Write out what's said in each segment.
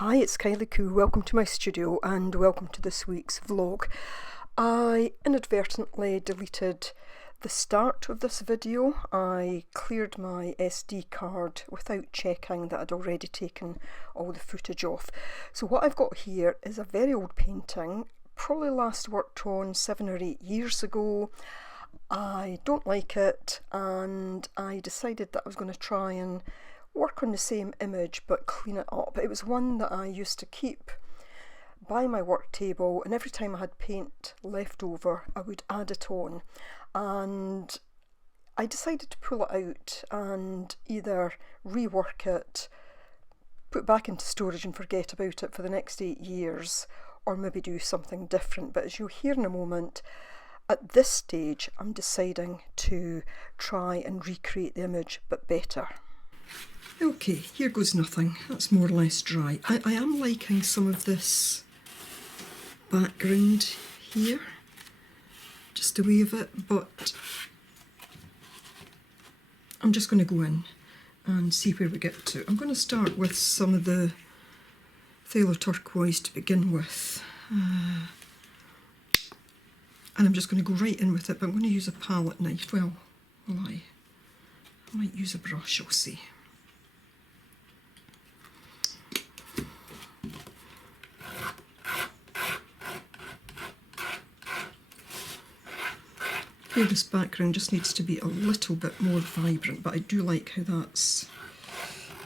Hi, it's Kylie Coo. Welcome to my studio and welcome to this week's vlog. I inadvertently deleted the start of this video. I cleared my SD card without checking that I'd already taken all the footage off. So what I've got here is a very old painting, probably last worked on 7 or 8 years ago. I don't like it and I decided that I was going to try and work on the same image but clean it up. It was one that I used to keep by my work table, and every time I had paint left over I would add it on, and I decided to pull it out and either rework it, put it back into storage and forget about it for the next 8 years, or maybe do something different. But as you'll hear in a moment, at this stage I'm deciding to try and recreate the image but better. Okay, here goes nothing. That's more or less dry. I am liking some of this background here, just the way of it, but I'm just going to go in and see where we get to. I'm going to start with some of the phthalo turquoise to begin with. And I'm just going to go right in with it, but I'm going to use a palette knife. Well, will I? I might use a brush, I'll see. Here this background just needs to be a little bit more vibrant, but I do like how that's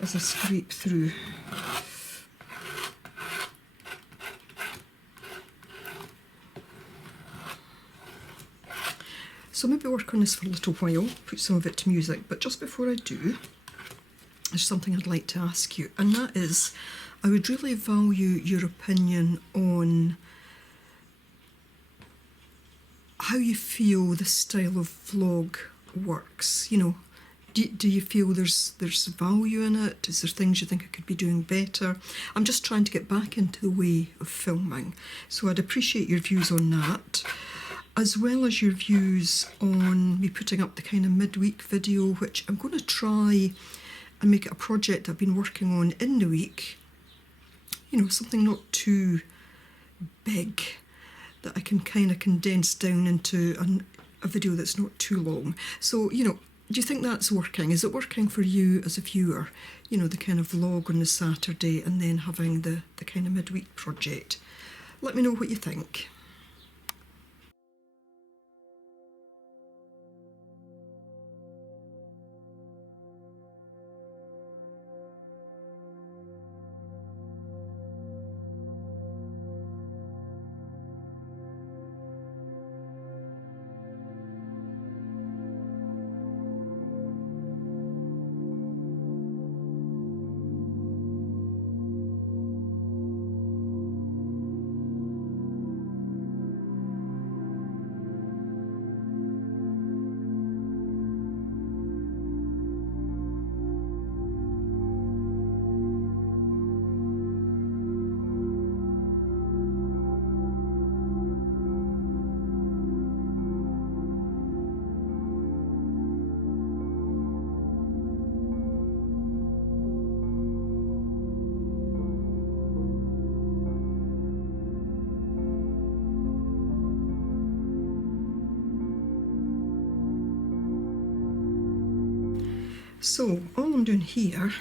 as I scrape through. So maybe work on this for a little while, put some of it to music, but just before I do, there's something I'd like to ask you, and that is, I would really value your opinion on how you feel the style of vlog works. You know, do you feel there's value in it? Is there things you think I could be doing better? I'm just trying to get back into the way of filming, so I'd appreciate your views on that, as well as your views on me putting up the kind of midweek video, which I'm going to try and make it a project I've been working on in the week. You know, something not too big, that I can kind of condense down into a video that's not too long. So, you know, do you think that's working? Is it working for you as a viewer? You know, the kind of vlog on the Saturday and then having the kind of midweek project. Let me know what you think. So all I'm doing here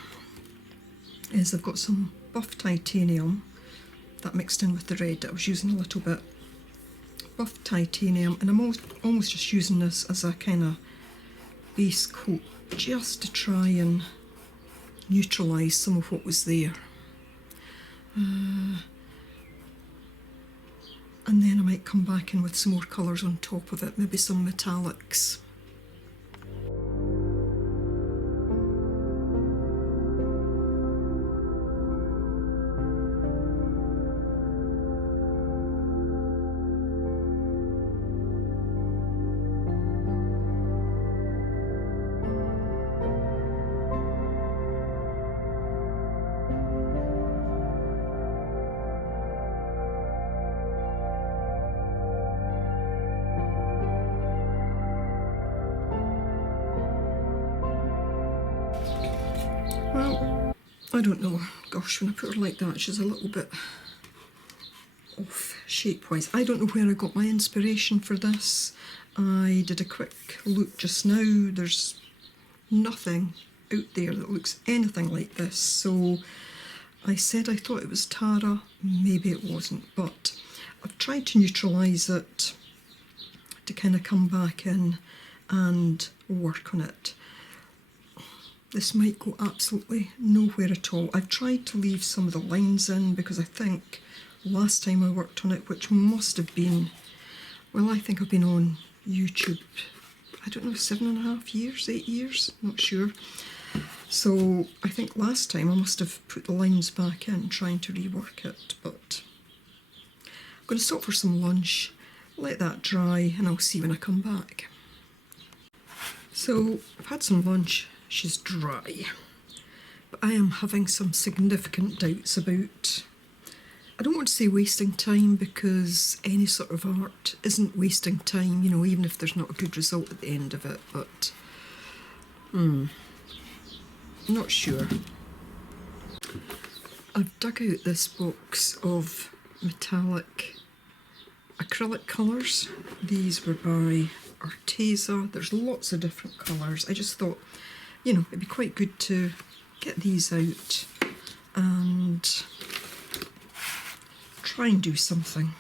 is I've got some buff titanium that mixed in with the red that I was using a little bit. Buff titanium, and I'm almost just using this as a kind of base coat just to try and neutralise some of what was there. And then I might come back in with some more colours on top of it, maybe some metallics. I don't know, gosh, when I put her like that, she's a little bit off shape-wise. I don't know where I got my inspiration for this. I did a quick look just now. There's nothing out there that looks anything like this, so I said I thought it was Tara. Maybe it wasn't, but I've tried to neutralise it to kind of come back in and work on it. This might go absolutely nowhere at all. I've tried to leave some of the lines in because I think last time I worked on it, which must have been, well, I think I've been on YouTube, I don't know, 7.5 years, 8 years, not sure. So I think last time I must have put the lines back in trying to rework it, but I'm going to stop for some lunch, let that dry, and I'll see when I come back. So I've had some lunch. She's dry, but I am having some significant doubts about, I don't want to say wasting time, because any sort of art isn't wasting time, you know, even if there's not a good result at the end of it, but not sure. I've dug out this box of metallic acrylic colours. These were by Arteza. There's lots of different colours. I just thought, you know, it'd be quite good to get these out and try and do something.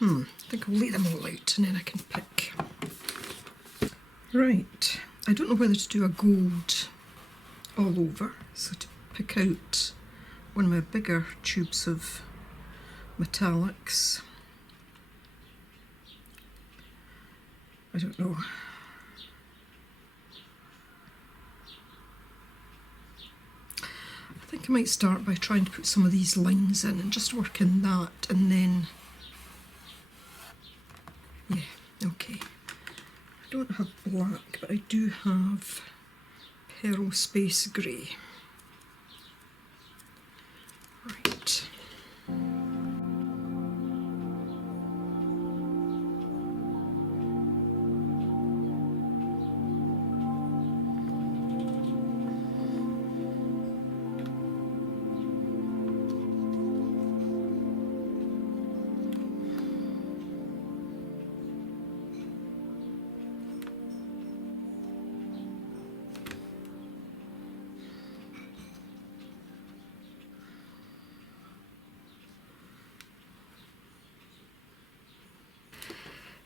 I think I'll lay them all out and then I can pick. Right, I don't know whether to do a gold all over, so to pick out one of my bigger tubes of metallics. I don't know. I think I might start by trying to put some of these lines in and just work in that, and then, yeah, okay. I don't have black, but I do have Pearl Space Grey. Right.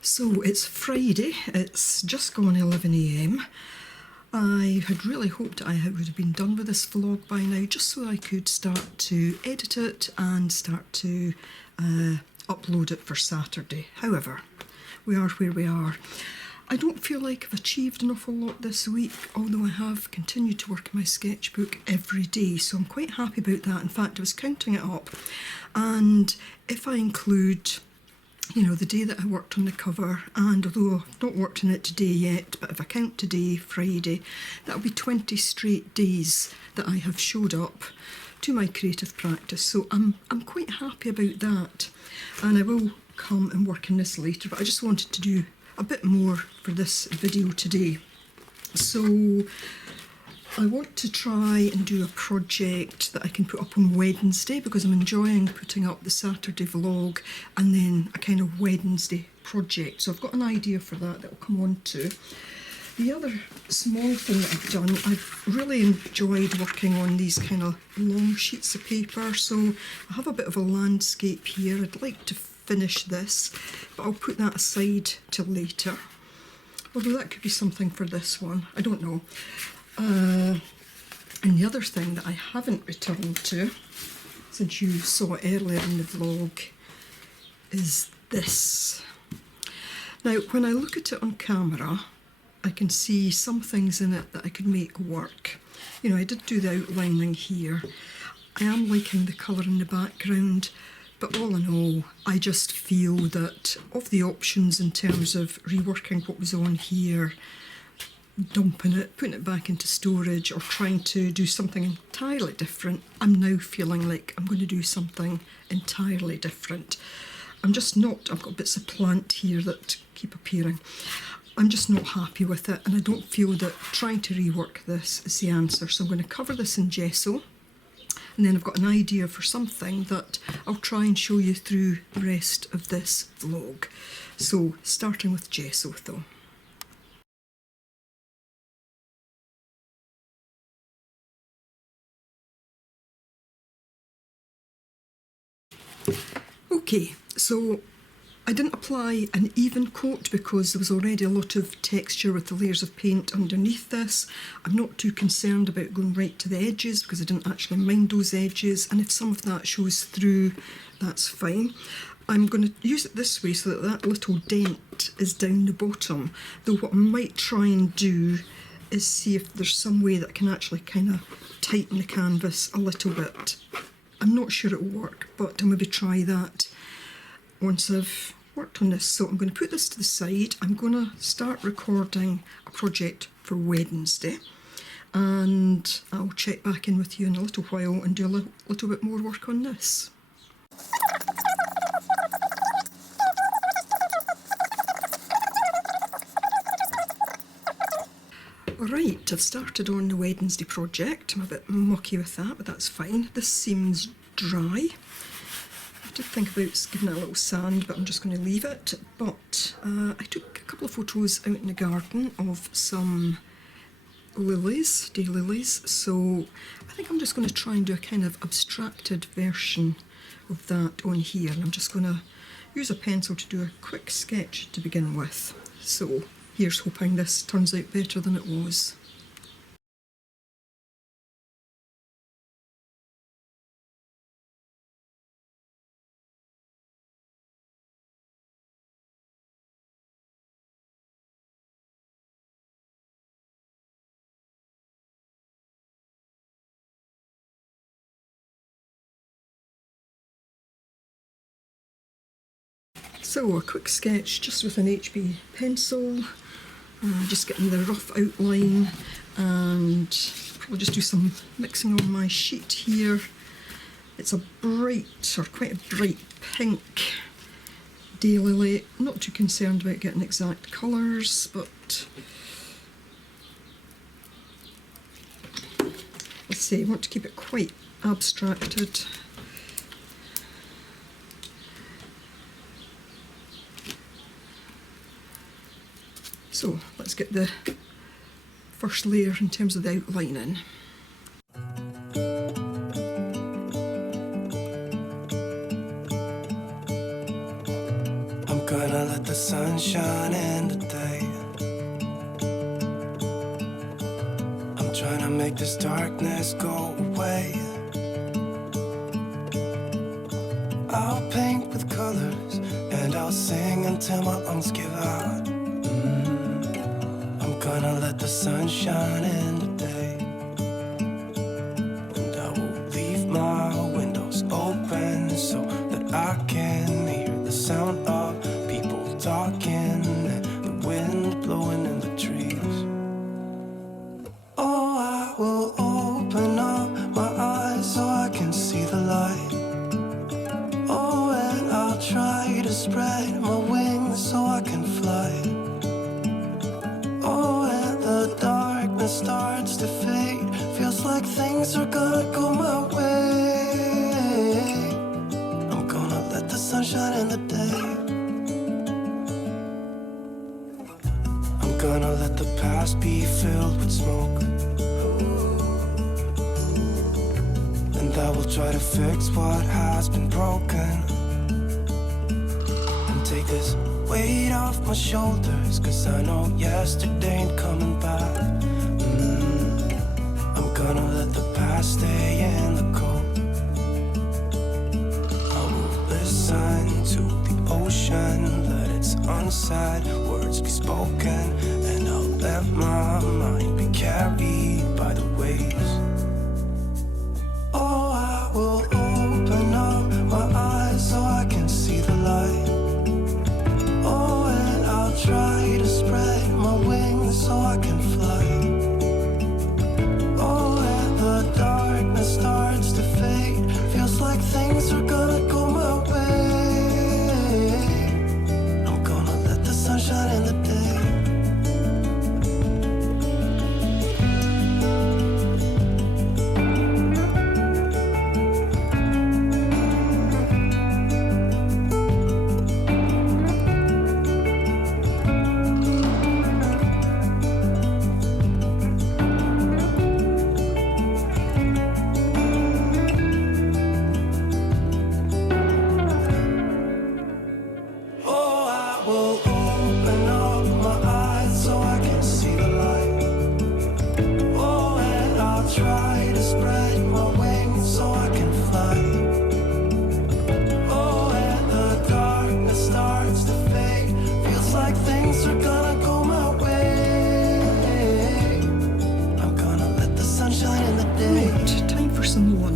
So it's Friday, it's just gone 11 AM. I had really hoped I would have been done with this vlog by now, just so I could start to edit it and start to upload it for Saturday. However, we are where we are. I don't feel like I've achieved an awful lot this week, although I have continued to work in my sketchbook every day, so I'm quite happy about that. In fact, I was counting it up, and if I include, you know, the day that I worked on the cover, and although I've not worked on it today yet, but if I count today, Friday, that'll be 20 straight days that I have showed up to my creative practice. So I'm quite happy about that, and I will come and work on this later, but I just wanted to do a bit more for this video today. So I want to try and do a project that I can put up on Wednesday, because I'm enjoying putting up the Saturday vlog and then a kind of Wednesday project. So I've got an idea for that I'll come on to. The other small thing that I've done, I've really enjoyed working on these kind of long sheets of paper. So I have a bit of a landscape here. I'd like to finish this, but I'll put that aside till later. Although that could be something for this one, I don't know. And the other thing that I haven't returned to, since you saw it earlier in the vlog, is this. Now, when I look at it on camera, I can see some things in it that I could make work. You know, I did do the outlining here. I am liking the colour in the background, but all in all, I just feel that of the options in terms of reworking what was on here, dumping it, putting it back into storage, or trying to do something entirely different, I'm now feeling like I'm going to do something entirely different. I'm just not, I've got bits of plant here that keep appearing. I'm just not happy with it, and I don't feel that trying to rework this is the answer. So I'm going to cover this in gesso, and then I've got an idea for something that I'll try and show you through the rest of this vlog. So starting with gesso though. Okay, so I didn't apply an even coat because there was already a lot of texture with the layers of paint underneath this. I'm not too concerned about going right to the edges because I didn't actually mind those edges, and if some of that shows through, that's fine. I'm going to use it this way so that that little dent is down the bottom, though what I might try and do is see if there's some way that I can actually kind of tighten the canvas a little bit. I'm not sure it will work, but I'll maybe try that once I've worked on this. So I'm going to put this to the side. I'm going to start recording a project for Wednesday, and I'll check back in with you in a little while and do a little bit more work on this. Alright, I've started on the Wednesday project. I'm a bit mucky with that, but that's fine. This seems dry. I did think about giving it a little sand, but I'm just going to leave it. But I took a couple of photos out in the garden of some lilies, daylilies, so I think I'm just going to try and do a kind of abstracted version of that on here. And I'm just going to use a pencil to do a quick sketch to begin with. So here's hoping this turns out better than it was. So a quick sketch just with an HB pencil, just getting the rough outline, and probably just do some mixing on my sheet here. It's a bright, or quite a bright pink daylily. Not too concerned about getting exact colours, but let's see, I want to keep it quite abstracted. So let's get the first layer in terms of the outlining. I'm gonna let the sun shine in today. I'm trying to make this darkness go away. I'll paint with colors and I'll sing until my lungs give out. I'm gonna let the sun shine in today, and I will leave my windows open so that I can hear the sound of people talking and the wind blowing in the trees. Oh, I will open up my eyes so I can see the light. Oh, and I'll try to spread my wings so I can fly. Starts to fade, feels like things are gonna go my way. I'm gonna let the sun shine in the day. I'm gonna let the past be filled with smoke, and I will try to fix what has been broken, and take this weight off my shoulders, 'cause I know yesterday ain't coming back. I'm gonna let the past stay in the cold. I will listen to the ocean, let its unsaid words be spoken, and I'll let my mind be carried by the waves. Oh, I will open up my eyes so I can see the light. Oh, and I'll try to spread my wings so I can fly. Darkness starts to fade, feels like things are gonna go my way. I'm gonna let the sun shine in the day.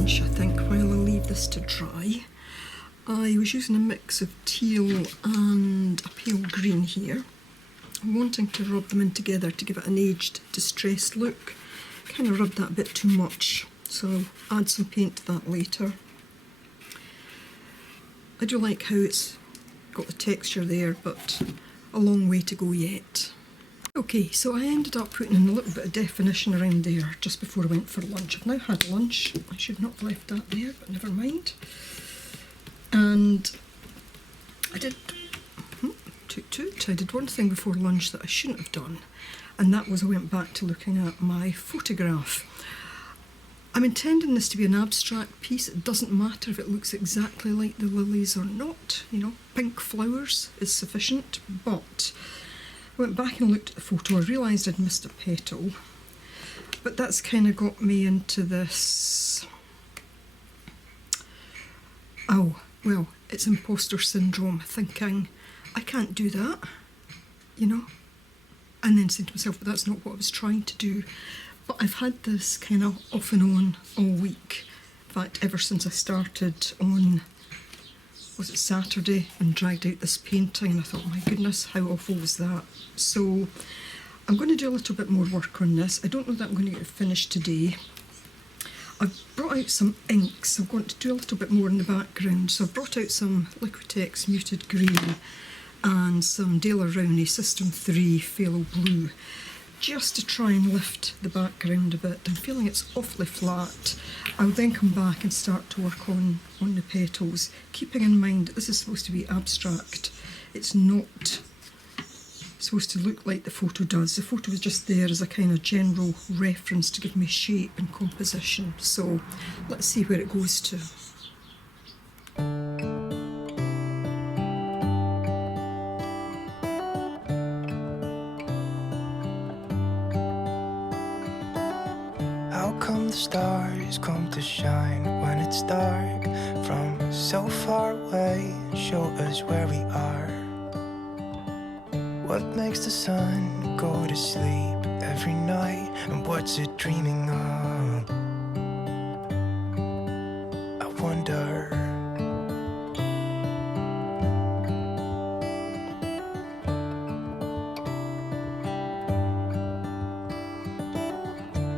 lunch, I think, while I leave this to dry. I was using a mix of teal and a pale green here. I'm wanting to rub them in together to give it an aged, distressed look. Kind of rubbed that a bit too much, so I'll add some paint to that later. I do like how it's got the texture there, but a long way to go yet. Okay, so I ended up putting in a little bit of definition around there just before I went for lunch. I've now had lunch. I should not have left that there, but never mind. And I did, I did one thing before lunch that I shouldn't have done, and that was I went back to looking at my photograph. I'm intending this to be an abstract piece. It doesn't matter if it looks exactly like the lilies or not. You know, pink flowers is sufficient, but I went back and looked at the photo. I realised I'd missed a petal, but that's kind of got me into this, oh, well, it's imposter syndrome, thinking, I can't do that, you know, and then saying to myself, but that's not what I was trying to do. But I've had this kind of off and on all week. In fact, ever since I started on, was it Saturday, and dragged out this painting, and I thought, my goodness, how awful was that? So I'm going to do a little bit more work on this. I don't know that I'm going to get it finished today. I've brought out some inks. I'm going to do a little bit more in the background. So I've brought out some Liquitex Muted Green and some Dale Rowney System 3 Phthalo Blue, just to try and lift the background a bit. I'm feeling it's awfully flat. I'll then come back and start to work on the petals, keeping in mind that this is supposed to be abstract. It's not supposed to look like the photo does. The photo is just there as a kind of general reference to give me shape and composition. So let's see where it goes to. How come the stars come to shine when it's dark from so far away? Show us where we are. What makes the sun go to sleep every night, and what's it dreaming of? I wonder.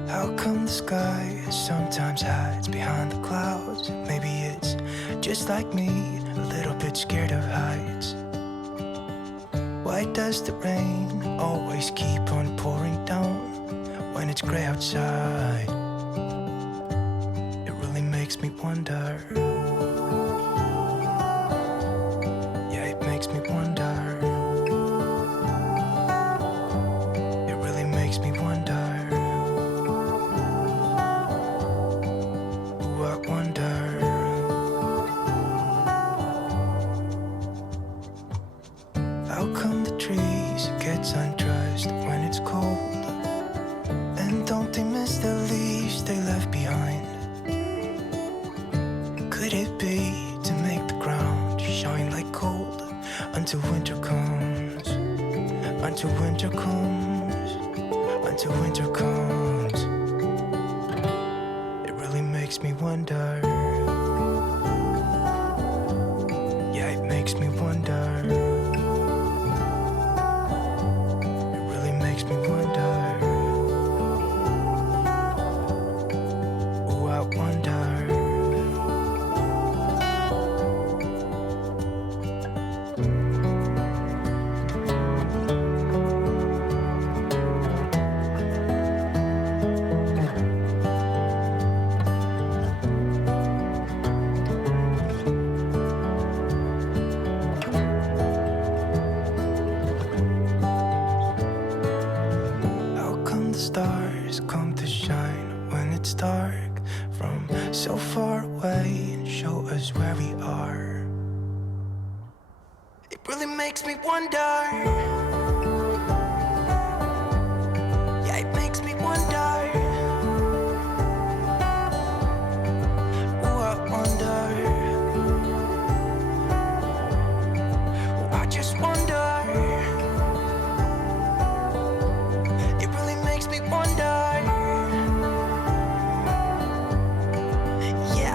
How come the sky sometimes hides behind the clouds? Maybe it's just like me, a little bit scared of heights. Why does the rain always keep on pouring down when it's grey outside? It really makes me wonder. Yeah, it makes me wonder. It really makes me wonder. Ooh, I wonder. How come the trees get undressed when it's cold? And don't they miss the leaves they left behind? Could it be to make the ground shine like gold until winter comes? Until winter comes, until winter comes. It really makes me wonder. Yeah, it makes me wonder. Makes me wonder. Oh, I wonder. Stars come to shine when it's dark from so far away and show us where we are. It really makes me wonder. Yeah, it makes me wonder. Oh, I wonder. Oh, I just wonder. Makes me wonder. Yeah.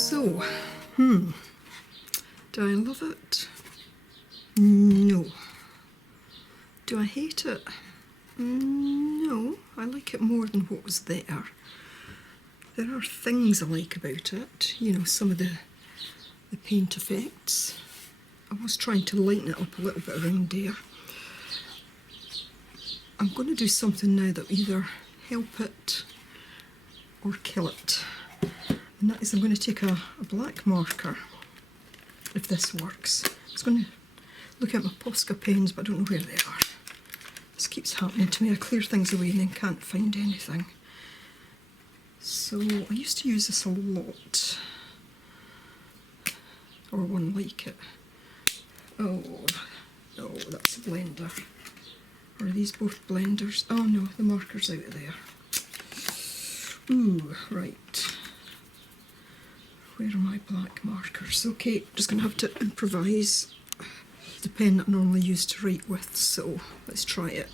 So, do I love it? No. Do I hate it? No, I like it more than what was there. There are things I like about it, you know, some of the paint effects. I was trying to lighten it up a little bit around there. I'm going to do something now that will either help it or kill it. And that is, I'm going to take a black marker, if this works. I was going to look at my Posca pens, but I don't know where they are. This keeps happening to me. I clear things away and then can't find anything. So I used to use this a lot, or one like it. Oh, no, that's a blender. Are these both blenders? Oh no, the marker's out of there. Ooh, right. Where are my black markers? Okay, just going to have to improvise. The pen that I normally use to write with, so let's try it.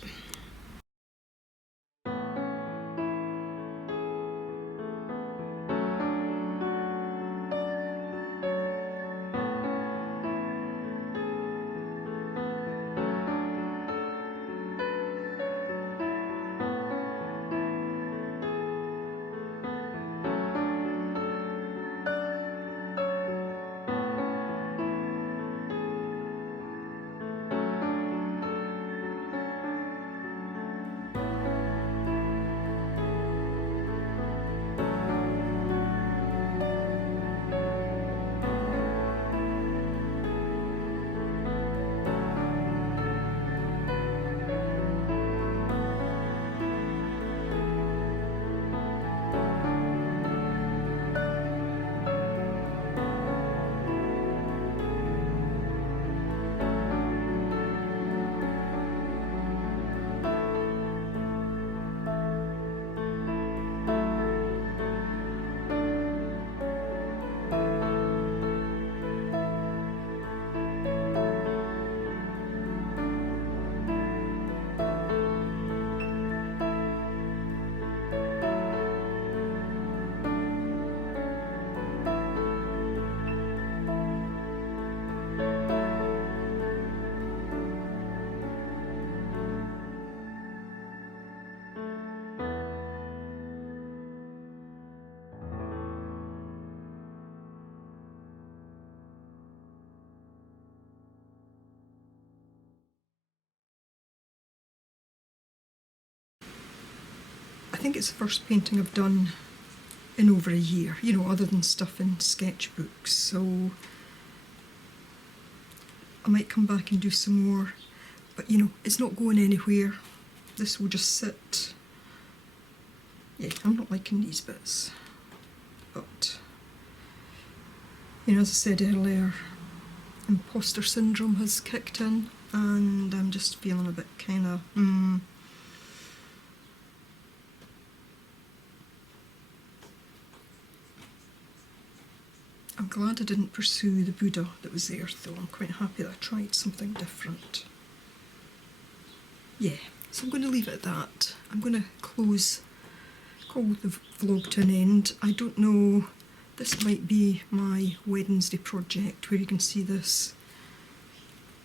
I think it's the first painting I've done in over a year, you know, other than stuff in sketchbooks, so I might come back and do some more, but you know, it's not going anywhere. This will just sit. Yeah, I'm not liking these bits, but you know, as I said earlier, imposter syndrome has kicked in and I'm just feeling a bit kind of I'm glad I didn't pursue the Buddha that was there though. I'm quite happy that I tried something different. Yeah, so I'm going to leave it at that. I'm going to call the vlog to an end. I don't know, this might be my Wednesday project where you can see this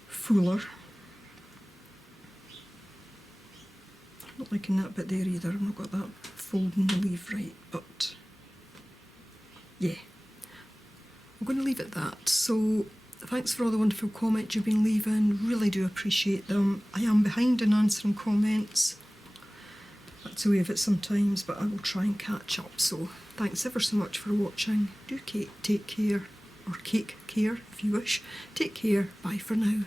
fuller. I'm not liking that bit there either. I've not got that fold in the leaf right, but yeah. I'm going to leave it at that. So thanks for all the wonderful comments you've been leaving, really do appreciate them. I am behind in answering comments. That's the way of it sometimes, but I will try and catch up. So thanks ever so much for watching. Do take care, or cake care if you wish. Take care, bye for now.